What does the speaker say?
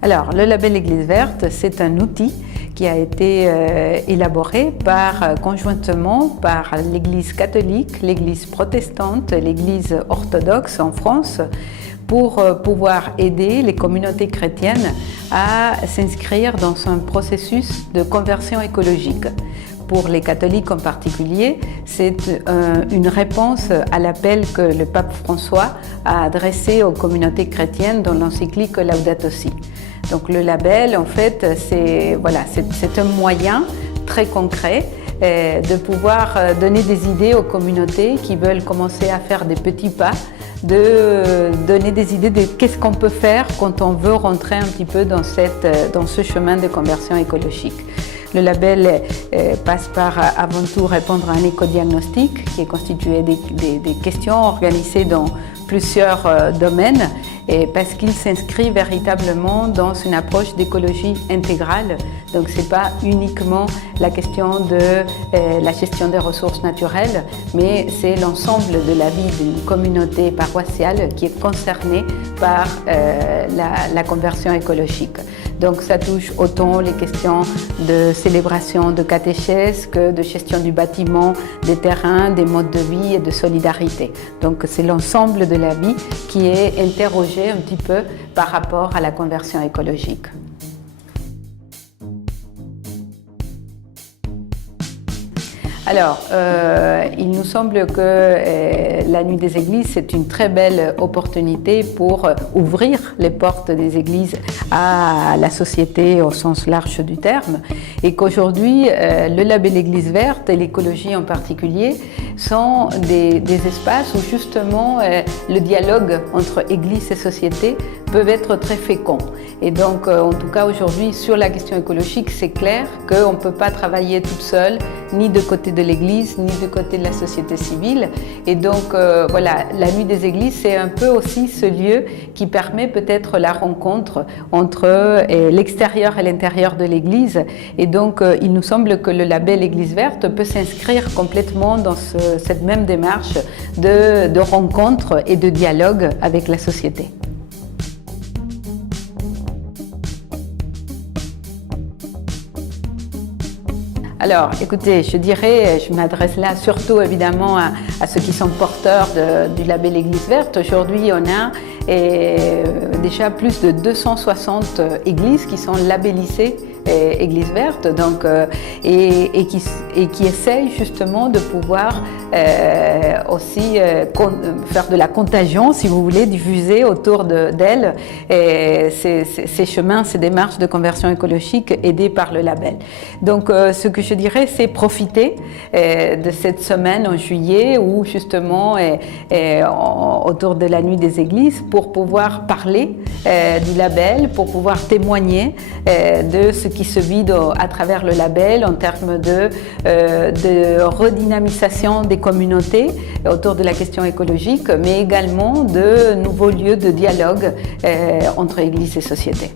Alors, le label Église verte, c'est un outil qui a été élaboré conjointement par l'Église catholique, l'Église protestante, l'Église orthodoxe en France, pour pouvoir aider les communautés chrétiennes à s'inscrire dans un processus de conversion écologique. Pour les catholiques en particulier, c'est une réponse à l'appel que le pape François a adressé aux communautés chrétiennes dans l'encyclique Laudato Si. Donc le label, en fait, c'est un moyen très concret de pouvoir donner des idées aux communautés qui veulent commencer à faire des petits pas, de donner des idées de qu'est-ce qu'on peut faire quand on veut rentrer un petit peu dans ce chemin de conversion écologique. Le label passe par avant tout répondre à un éco-diagnostic qui est constitué des questions organisées dans plusieurs domaines et parce qu'il s'inscrit véritablement dans une approche d'écologie intégrale. Donc ce n'est pas uniquement la question de la gestion des ressources naturelles, mais c'est l'ensemble de la vie d'une communauté paroissiale qui est concernée par la conversion écologique. Donc ça touche autant les questions de célébration de catéchèse que de gestion du bâtiment, des terrains, des modes de vie et de solidarité. Donc c'est l'ensemble de la vie qui est interrogé un petit peu par rapport à la conversion écologique. Alors, il nous semble que la Nuit des Églises, c'est une très belle opportunité pour ouvrir les portes des églises à la société au sens large du terme et qu'aujourd'hui, le label Église verte et l'écologie en particulier sont des espaces où justement le dialogue entre Église et société peuvent être très féconds. Et donc, en tout cas aujourd'hui, sur la question écologique, c'est clair qu'on ne peut pas travailler toute seule, ni de côté de l'Église, ni de côté de la société civile. Et donc, voilà, la Nuit des Églises, c'est un peu aussi ce lieu qui permet peut-être la rencontre entre l'extérieur et l'intérieur de l'Église. Et donc, il nous semble que le label Église verte peut s'inscrire complètement dans cette même démarche de rencontre et de dialogue avec la société. Alors, écoutez, je dirais, je m'adresse là surtout évidemment à ceux qui sont porteurs du label Église verte. Aujourd'hui, on a déjà plus de 260 églises qui sont labellisées Église verte, donc, et qui essayent justement de pouvoir aussi faire de la contagion, si vous voulez, diffuser autour d'elles ces chemins, ces démarches de conversion écologique aidées par le label. Donc, ce que je dirais, c'est profiter de cette semaine en juillet où justement, autour de la Nuit des Églises, pour pouvoir parler du label, pour pouvoir témoigner de ce qui se vit à travers le label en termes de redynamisation des communautés autour de la question écologique, mais également de nouveaux lieux de dialogue entre Église et société.